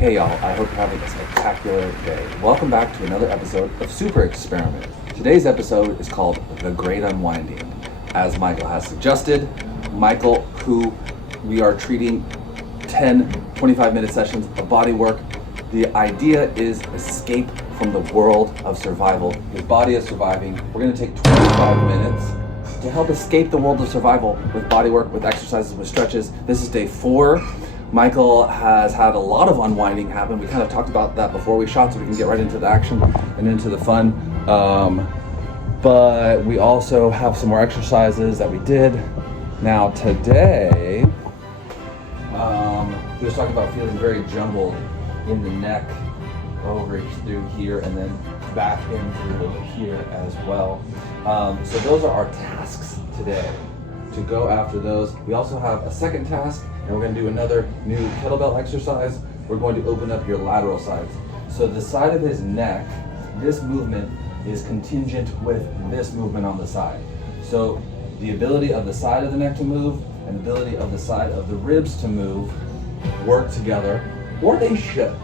Hey y'all, I hope you're having a spectacular day. Welcome back to another episode of Super Experiment. Today's episode is called The Great Unwinding. As Michael has suggested, Michael, who we are treating 10, 25-minute sessions of body work. The idea is escape from the world of survival. His body is surviving. We're gonna take 25 minutes to help escape the world of survival with body work, with exercises, with stretches. This is day 4. Michael has had a lot of unwinding happen. We kind of talked about that before we shot, so we can get right into the action and into the fun. But we also have some more exercises that we did. Now today, we was talking about feeling very jumbled in the neck, over through here, and then back in through here as well. So those are our tasks today, to go after those. We also have a second task, and we're going to do another new kettlebell exercise. We're going to open up your lateral sides. So the side of his neck, this movement is contingent with this movement on the side. So the ability of the side of the neck to move and the ability of the side of the ribs to move work together, or they should.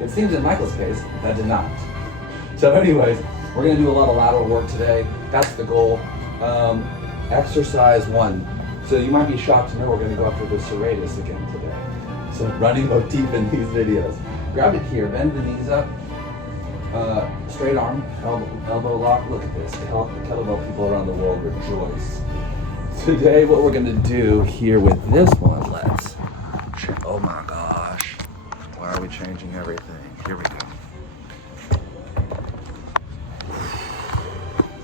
It seems in Michael's case, that did not. So anyways, we're going to do a lot of lateral work today. That's the goal. Exercise 1. So you might be shocked to know we're going to go after the Serratus again today. So running motif in these videos. Grab it here, bend the knees up, straight arm, elbow lock. Look at this. The kettlebell people around the world rejoice. Today what we're going to do here with this one, oh my gosh. Why are we changing everything? Here we go.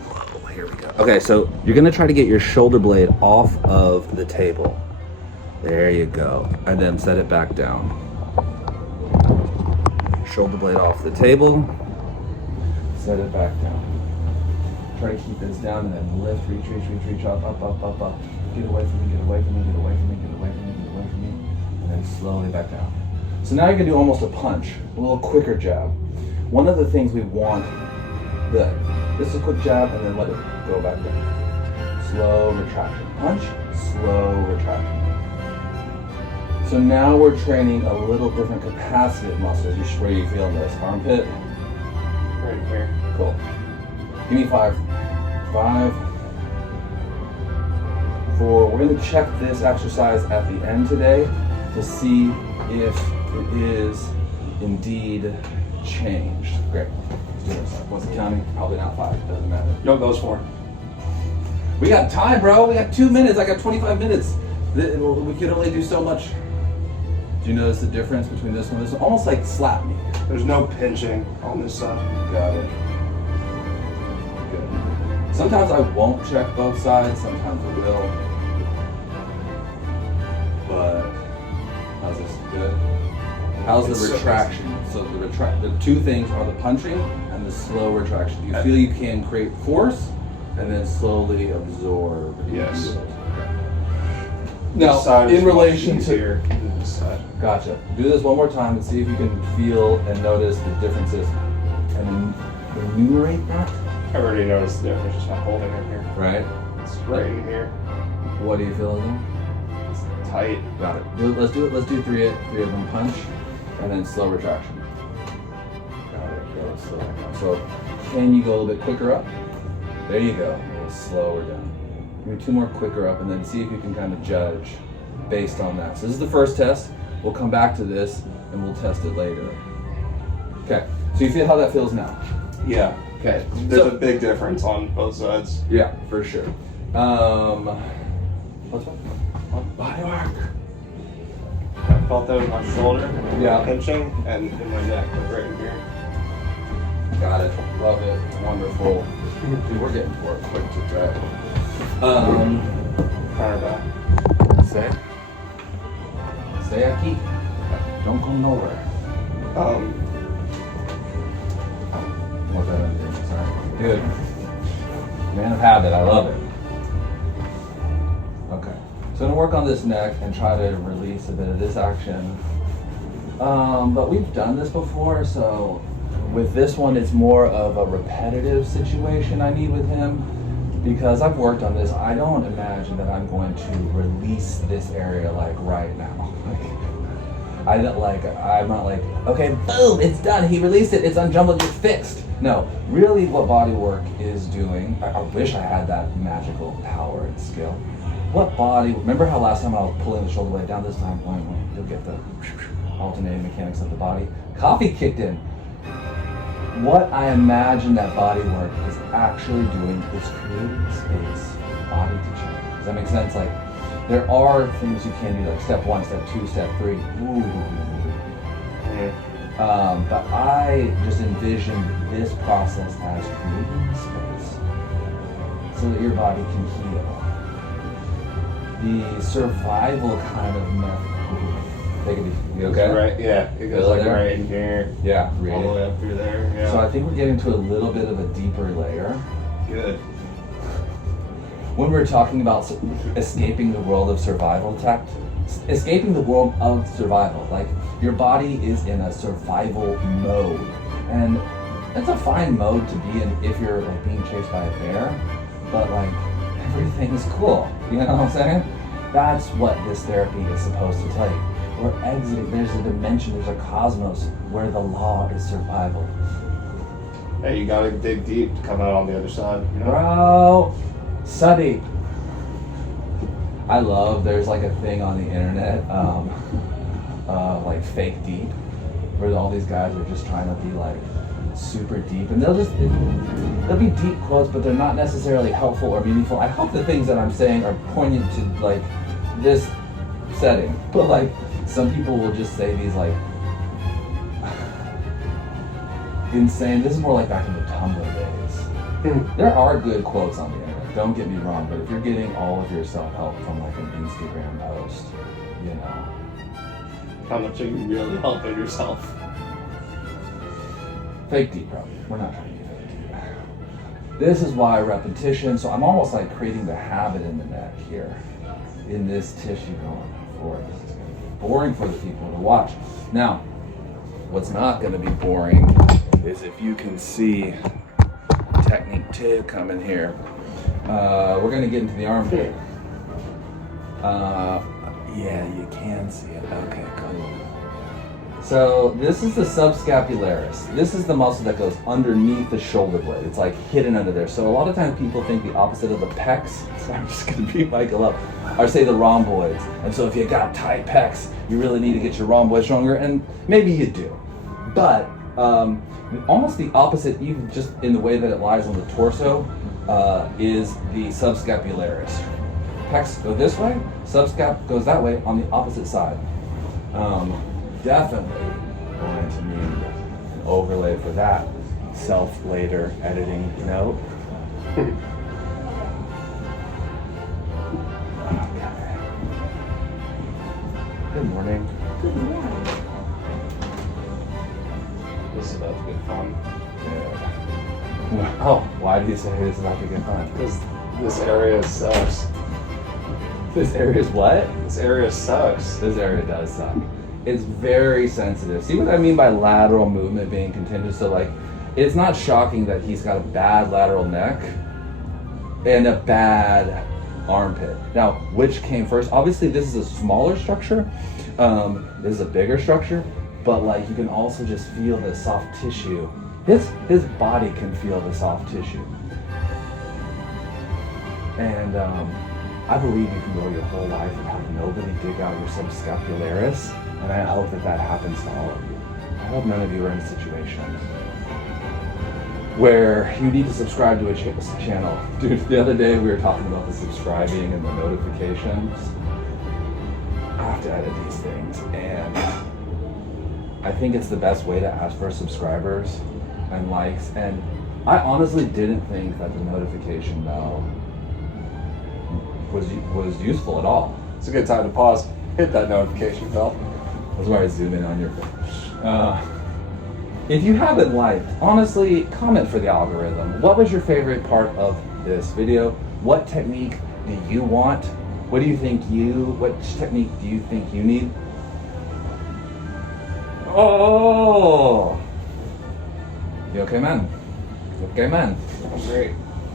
Whoa, here we go. Okay, so you're gonna try to get your shoulder blade off of the table. There you go. And then set it back down. Shoulder blade off the table. Set it back down. Try to keep this down and then lift, reach, up. Get away from me, get away from me, get away from me, get away from me, get away from me. And then slowly back down. So now you're gonna do almost a punch, a little quicker jab. One of the things we want, this is a quick jab and then let it go back down. Slow retraction. Punch, slow retraction. So now we're training a little different capacity of muscles. Where are you feeling this? Armpit? Right here. Cool. Give me 5. 5, 4. We're gonna check this exercise at the end today to see if it is indeed changed. Great. Let's do this. What's it counting? Probably not 5. Doesn't matter. No, those 4. We got time, bro. We got 2 minutes. I got 25 minutes. We can only do so much. Do you notice the difference between this one and this one? Almost like slap me. There's no pinching on this side. Got it. Good. Sometimes I won't check both sides. Sometimes I will. But how's this? Good. How's the retraction? So the two things are the punching and the slow retraction. Do you feel you can create force and then slowly absorb? Yes. Okay. Now, in relation to this side. Gotcha. Do this one more time and see if you can feel and notice the differences and enumerate that. I've already noticed the difference just by holding it here. Right. It's right in here. What do you feel again? It's tight. Got it. Let's do it. Let's do three of them. Punch, and then slow retraction. Got it. Go slow. So, can you go a little bit quicker up? There you go. A little slower down. Give me 2 more quicker up, and then see if you can kind of judge based on that. So this is the first test. We'll come back to this, and we'll test it later. Okay. So you feel how that feels now? Yeah. Okay. There's a big difference on both sides. Yeah, for sure. What's one? Bodywork. I felt that in my shoulder. Yeah. Pinching and in my neck, like right in here. Got it. Love it. Wonderful. Dude, we're getting to work quick today. Fire back. Stay aquí. Don't go nowhere. What's that other thing? Sorry. Good. Man of habit. I love it. Okay. So I'm gonna work on this neck and try to release a bit of this action. But we've done this before, so with this one, it's more of a repetitive situation I need with him. Because I've worked on this, I don't imagine that I'm going to release this area like right now. I'm not like, okay, boom, it's done. He released it. It's unjumbled. It's fixed. No, really, what bodywork is doing. I wish I had that magical power and skill. Remember how last time I was pulling the shoulder blade down? This time, you'll get the alternating mechanics of the body. Coffee kicked in. What I imagine that bodywork is actually doing is creating space for the body to change. Does that make sense? Like, there are things you can do, like step 1, step 2, step 3. Ooh. But I just envision this process as creating space so that your body can heal. The survival kind of method. Take it easy. You okay? Right, yeah. It goes like right in here. Yeah, all the way up through there. Yeah. So I think we're getting to a little bit of a deeper layer. Good. When we're talking about escaping the world of survival escaping the world of survival, like your body is in a survival mode, and it's a fine mode to be in if you're like being chased by a bear, but like everything's cool. You know what I'm saying? That's what this therapy is supposed to tell you. We're exiting. There's a dimension. There's a cosmos where the law is survival. Hey, you gotta dig deep to come out on the other side. You know? Bro, so deep. I love, there's like a thing on the internet, like fake deep, where all these guys are just trying to be like super deep, and they'll be deep quotes, but they're not necessarily helpful or meaningful. I hope the things that I'm saying are poignant to like this setting, but like some people will just say these like insane, this is more like back in the Tumblr days. There are good quotes on the internet, don't get me wrong, but if you're getting all of your self-help from like an Instagram post, you know. How much are you really helping yourself? Fake deep, bro. We're not trying to be fake deep. This is why repetition, so I'm almost like creating the habit in the neck here, in this tissue going forward. This is going to be boring for the people to watch. Now, what's not going to be boring is if you can see technique 2 coming here. We're going to get into the armpit. Yeah, you can see it. Okay, cool. So this is the subscapularis. This is the muscle that goes underneath the shoulder blade. It's like hidden under there. So a lot of times people think the opposite of the pecs, so I'm just going to beat Michael up, or say the rhomboids. And so if you got tight pecs, you really need to get your rhomboids stronger, and maybe you do. But almost the opposite, even just in the way that it lies on the torso, is the subscapularis. Pecs go this way, subscap goes that way on the opposite side. Definitely going to need an overlay for that later editing note. Okay. Good morning. Good morning. This is about to get fun. Yeah. Oh, why do you say this is about to get fun? Because this area sucks. This area is what? This area sucks. This area does suck. It's very sensitive. See what I mean by lateral movement being contingent? So like, it's not shocking that he's got a bad lateral neck and a bad armpit. Now, which came first? Obviously, this is a smaller structure. This is a bigger structure, but like you can also just feel the soft tissue. His body can feel the soft tissue. And I believe you can go your whole life and have nobody dig out your subscapularis, and I hope that happens to all of you. I hope none of you are in a situation where you need to subscribe to a channel. Dude, the other day we were talking about the subscribing and the notifications. I have to edit these things, and I think it's the best way to ask for subscribers and likes, and I honestly didn't think that the notification bell was useful at all. It's a good time to pause. Hit that notification bell. That's where I zoom in on your face. If you haven't liked, honestly, comment for the algorithm. What was your favorite part of this video? What technique do you want? What technique do you think you need? Oh! You okay, man? You okay, man? Great.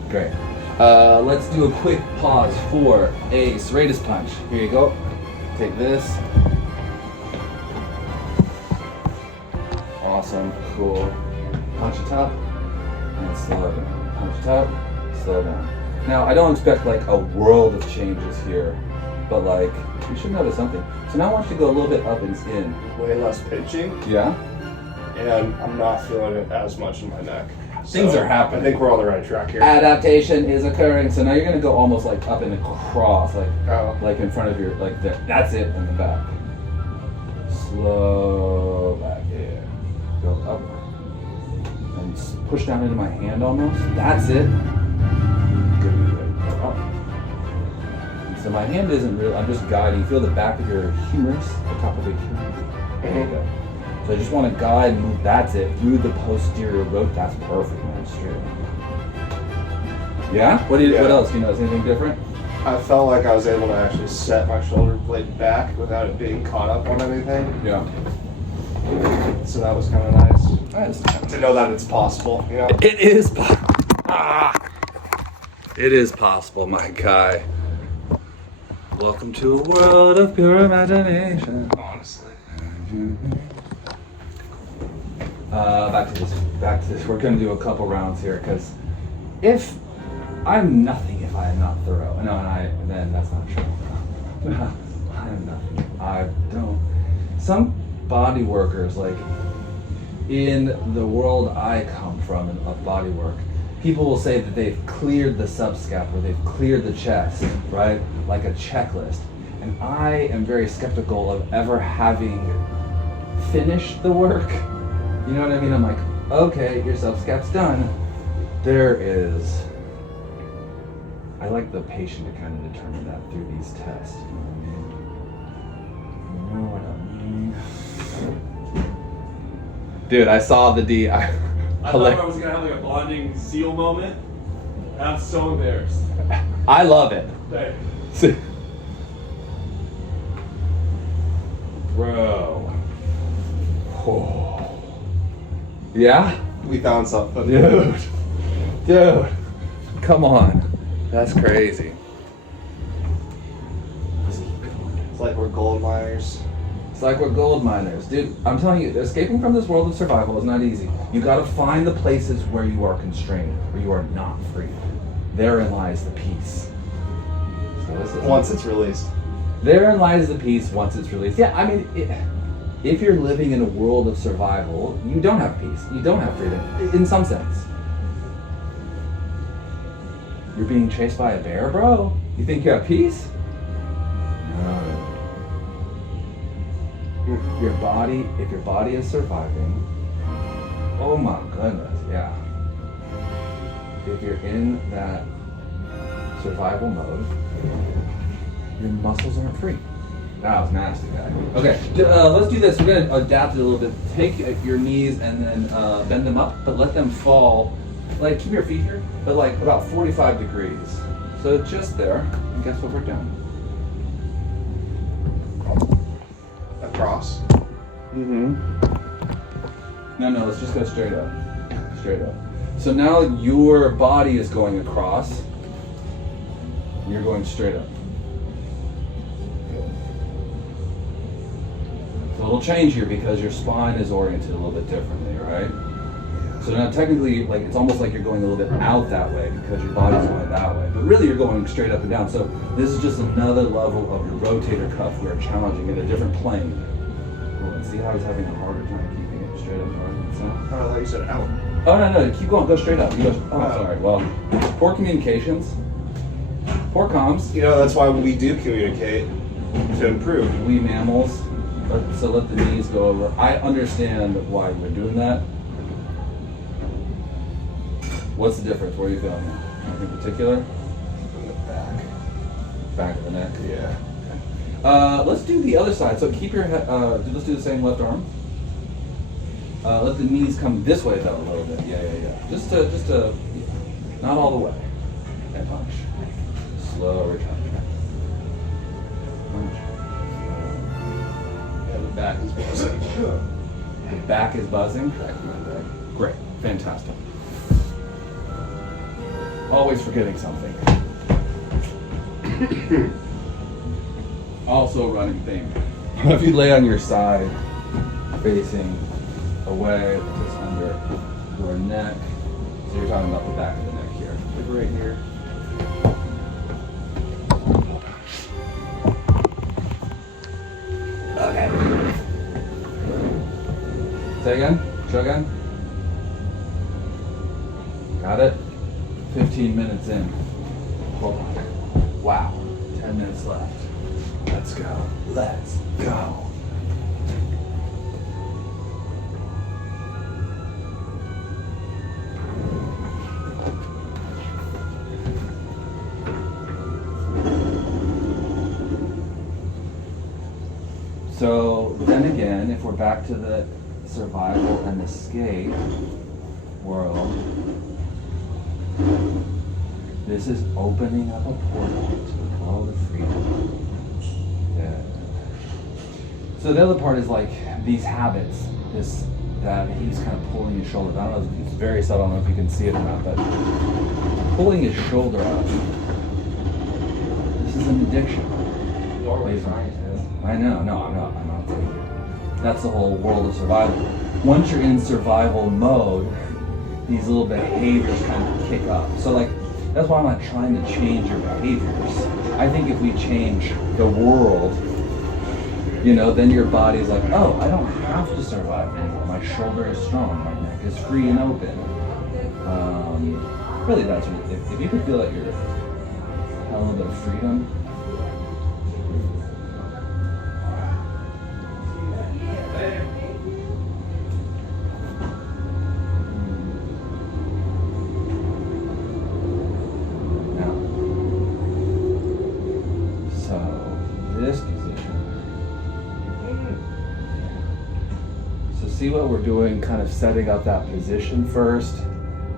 Great. Let's do a quick pause for a Serratus punch. Here you go. Take this. Awesome. Cool. Punch it up and slow it down. Punch it up, slow it down. Now, I don't expect like a world of changes here, but like, you should notice something. So now I want you to go a little bit up and in. Way less pitching, Yeah? and I'm not feeling it as much in my neck. Things are happening. I think we're on the right track here. Adaptation is occurring. So now you're gonna go almost like up and across, Oh. like in front of your, like there. That's it in the back. Slow back here. Go up. And push down into my hand almost. That's it. Good. Go up. And so my hand isn't real. I'm just guiding. Feel the back of your humerus, the top of your humerus. There you go. So I just want to guide and move. That's it. Through the posterior root. That's perfect, man. Straight. Yeah? What else? Do you notice anything different? I felt like I was able to actually set my shoulder blade back without it being caught up on anything. Yeah. So that was kind of nice. Nice. To know that it's possible, you know? It is possible. It is possible, my guy. Welcome to a world of pure imagination. Honestly. Back to this. We're gonna do a couple rounds here because if I'm nothing if I am not thorough. No, then that's not true. I am nothing. I don't. Some body workers, like in the world I come from of bodywork, people will say that they've cleared the subscap, they've cleared the chest, right? Like a checklist. And I am very skeptical of ever having finished the work. You know what I mean? I'm like, okay, your subscap's done. I like the patient to kind of determine that through these tests. You know what I mean? Dude, I saw the D. I thought I was gonna have like a bonding seal moment. And I'm so embarrassed. I love it. Hey. Bro. Oh. Yeah? We found something. Dude. Come on. That's crazy. It's like we're gold miners. It's like we're gold miners. Dude, I'm telling you, escaping from this world of survival is not easy. You gotta find the places where you are constrained, where you are not free. Therein lies the peace. So Once it's released. Therein lies the peace once it's released. Yeah, I mean, if you're living in a world of survival, you don't have peace. You don't have freedom, in some sense. You're being chased by a bear, bro? You think you have peace? No. If your body is surviving, oh my goodness, yeah. If you're in that survival mode, your muscles aren't free. That was nasty, guy. Okay, let's do this. We're gonna adapt it a little bit. Take your knees and then bend them up, but let them fall. Like, keep your feet here, but like about 45 degrees. So just there, and guess what we're doing? Across. Mm-hmm. No, let's just go straight up. Straight up. So now your body is going across. You're going straight up. So it'll change here because your spine is oriented a little bit differently, right? So now technically, like, it's almost like you're going a little bit out that way because your body's going that way. But really you're going straight up and down. So this is just another level of your rotator cuff we're challenging in a different plane. Cool. And see how he's having a harder time keeping it straight up and hard. So. Oh, I thought you said out. Oh, no, keep going, go straight up. You go, sorry, well, poor communications, poor comms. You know, that's why we do communicate to improve. We mammals, so let the knees go over. I understand why we're doing that. What's the difference? Where are you feeling it? Anything in particular? In the back. Back of the neck? Yeah. Let's do the other side. So keep your head, let's do the same left arm. Let the knees come this way though a little bit. Yeah. Just to, not all the way. And punch. Slow return. Punch. Yeah, the back is buzzing. The back is buzzing? Back of my neck. Great. Fantastic. Always forgetting something. Also running thing. If you lay on your side, facing away, just under your neck. So you're talking about the back of the neck here. Like right here. Okay. Say again? Show again? Got it? 15 minutes in. Hold on. Wow. 10 minutes left. Let's go. Let's go. So then again, if we're back to the survival and escape world, this is opening up a portal to the world of freedom. Yeah. So the other part is like these habits, that he's kind of pulling his shoulder. I don't know, it's very subtle, I don't know if you can see it or not, but pulling his shoulder up. This is an addiction. I know, no, I'm not. That's the whole world of survival. Once you're in survival mode, these little behaviors kind of kick up. So like, that's why I'm not trying to change your behaviors. I think if we change the world, then your body's like, oh, I don't have to survive anymore. My shoulder is strong, my neck is free and open. Really, that's what, if you could feel that you're a little bit of freedom. See what we're doing, kind of setting up that position first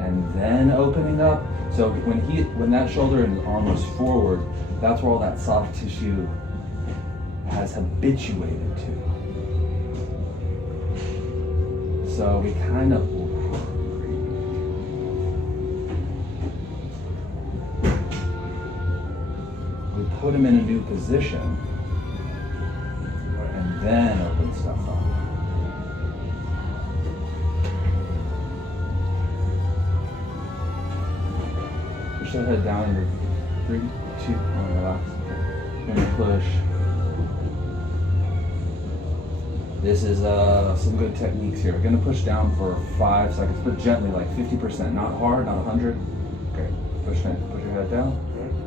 and then opening up. So when that shoulder and his arm was forward, that's where all that soft tissue has habituated to. So we kind of put him in a new position and then open stuff up. Push that head down in 3, 2, 1, relax. You're gonna push. This is some good techniques here. We're gonna push down for 5 seconds, but gently, like 50%, not hard, not 100. Okay, push your head down.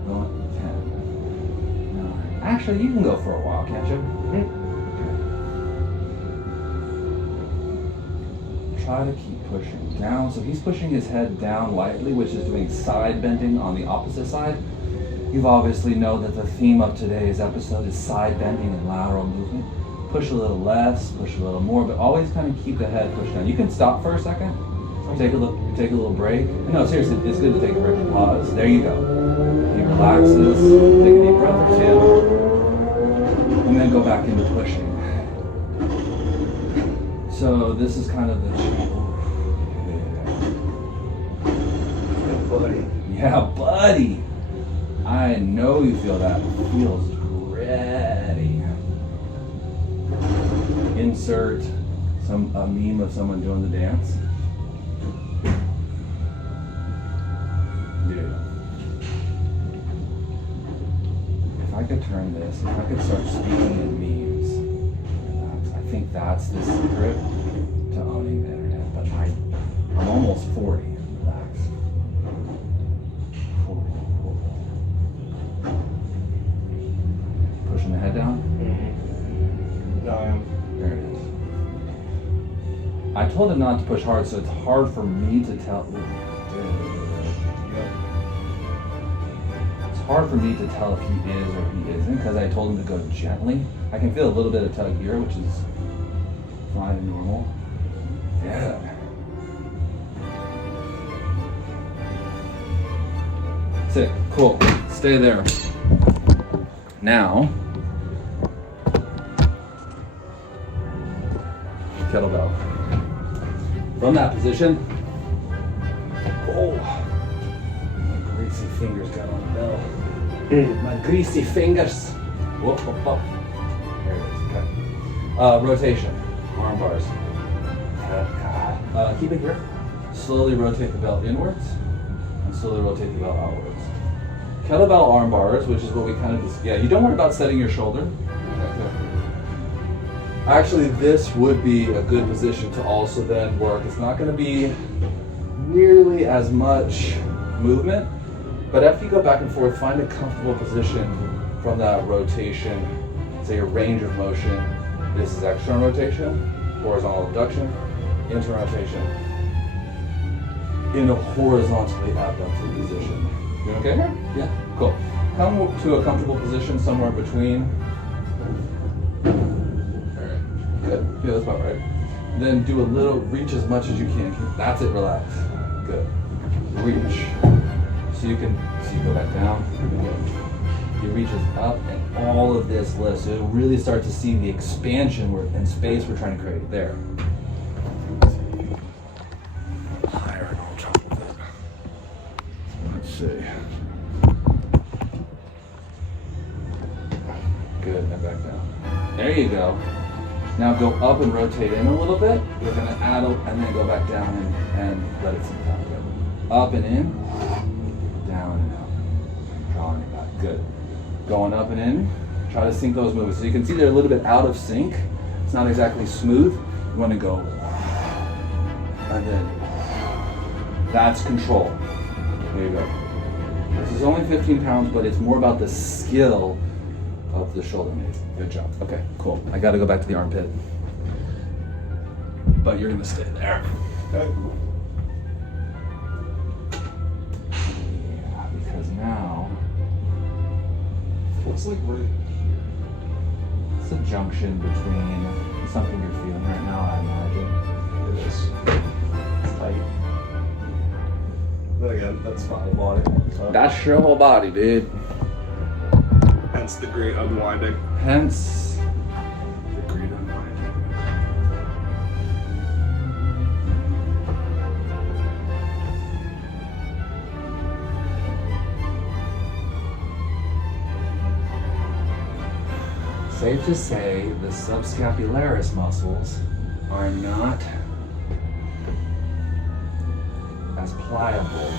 1, 10, 9. Actually, you can go for a while, can't you? Okay. Try to keep pushing down. So he's pushing his head down lightly, which is doing side bending on the opposite side. You've obviously know that the theme of today's episode is side bending and lateral movement. Push a little less, push a little more, but always kind of keep the head pushed down. You can stop for a second. Take a little break. No, seriously, it's good to take a break and pause. There you go. He relaxes, take a deep breath or two, and then go back into pushing. So this is kind of the Yeah, buddy. I know you feel that. It feels ready. Insert a meme of someone doing the dance. Dude. If I could turn this, if I could start speaking in memes, I think that's the secret to owning the internet. But I'm almost 40. Relax. 40. Pushing the head down? No, I am. There it is. I told him not to push hard, so it's hard for me to tell. It's hard for me to tell if he is or he isn't, because I told him to go gently. I can feel a little bit of tug here, which is fine and normal. Yeah. Sick. Cool. Stay there. Now, kettlebell. From that position, oh, my greasy fingers got on the bell. My greasy fingers. Whoop, whoop, whoop. There it is. Okay. Rotation, arm bars. Keep it here. Slowly rotate the belt inwards and slowly rotate the belt outwards. Kettlebell arm bars, which is what we kind of just, you don't worry about setting your shoulder. Okay. Actually, this would be a good position to also then work. It's not going to be nearly as much movement, but after you go back and forth, find a comfortable position from that rotation. Say your range of motion. This is external rotation, horizontal abduction, internal rotation, in a horizontally abducted position. You okay here? Yeah. Cool. Come to a comfortable position somewhere between. Alright. Good. Yeah, that's about right. Then do a little, reach as much as you can. That's it, relax. Good. Reach. So you go back down. He reaches up and all of this lifts. So you'll really start to see the expansion and space we're trying to create there. Higher and on top of it. Let's see. Good, and back down. There you go. Now go up and rotate in a little bit. You're gonna add and then go back down and let it sink down. Good. Up and in, down and up. Drawing it back. Good. Going up and in. Try to sync those movements. So you can see they're a little bit out of sync. It's not exactly smooth. You want to go, and then that's control. There you go. This is only 15 pounds, but it's more about the skill of the shoulder maze. Good job. Okay, cool. I got to go back to the armpit, but you're gonna stay there. Okay. Yeah, because now What's like right? it's a junction between something you're feeling right now, I imagine. It is. It's tight. But again, that's my whole body. So. That's your whole body, dude. Hence the great unwinding. Hence the great unwinding. Safe to say the subscapularis muscles are not as pliable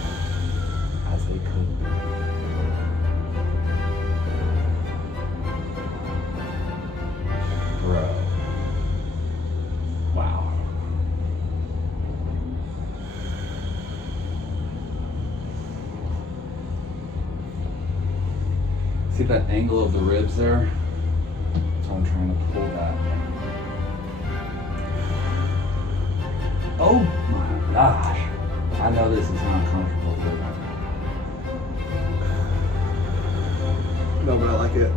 as they could be. Bro. Wow. See that angle of the ribs there? So I'm trying to pull that. Oh my gosh. I know this is not comfortable, but No, but I like it.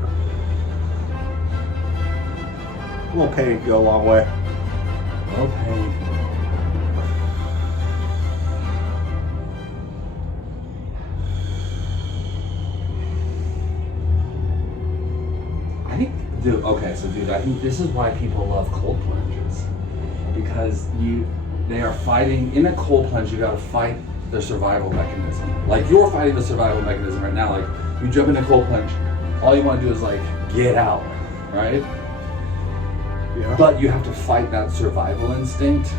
A little pain can go a long way. no pain. Dude, okay, so dude, I think this is why people love cold plunges. Because they are fighting, in a cold plunge, you gotta fight the survival mechanism. Like you're fighting the survival mechanism right now. Like you jump in a cold plunge, all you wanna do is like, get out, right? Yeah. But you have to fight that survival instinct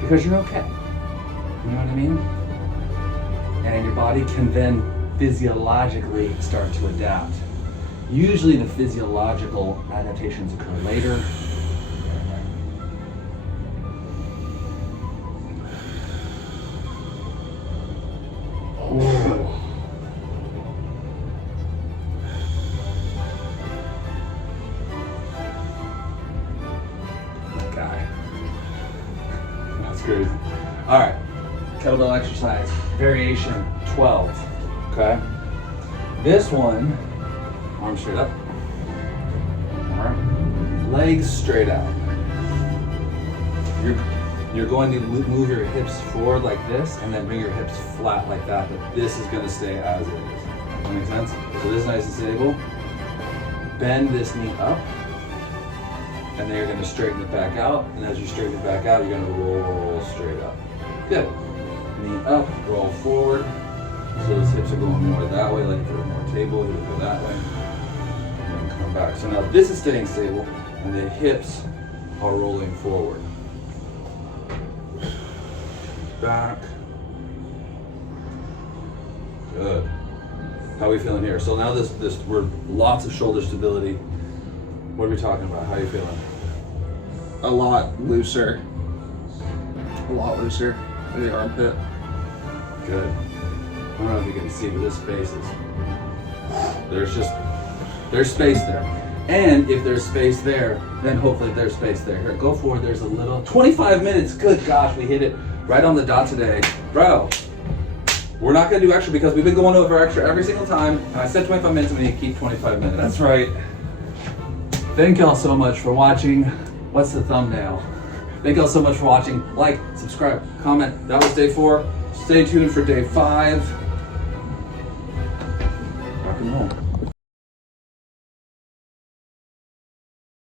because you're okay. You know what I mean? And your body can then physiologically start to adapt. Usually the physiological adaptations occur later. Ooh. That guy. That's crazy. All right, kettlebell exercise, variation 12, okay? This one, arms straight up. All right. Legs straight out. You're going to move your hips forward like this and then bring your hips flat like that, but this is going to stay as it is. That make sense? So this is nice and stable. Bend this knee up, and then you're going to straighten it back out, and as you straighten it back out, you're going to roll straight up. Good. Knee up, roll forward. So those hips are going more that way, like if you're more table, you would go that way. Come back. So now this is staying stable and the hips are rolling forward. back. Good. How are we feeling here? So now we're lots of shoulder stability. What are we talking about? How are you feeling? A lot looser. A lot looser in the armpit. Good. I don't know if you can see, but this space is, there's space there. And if there's space there, then hopefully there's space there. Here, go forward, there's a little, 25 minutes, good gosh, we hit it right on the dot today. Bro, we're not gonna do extra because we've been going over extra every single time. And I said 25 minutes, and we need to keep 25 minutes. That's right. Thank y'all so much for watching. What's the thumbnail? Thank y'all so much for watching. Like, subscribe, comment. That was day 4. Stay tuned for day 5. Rock and roll.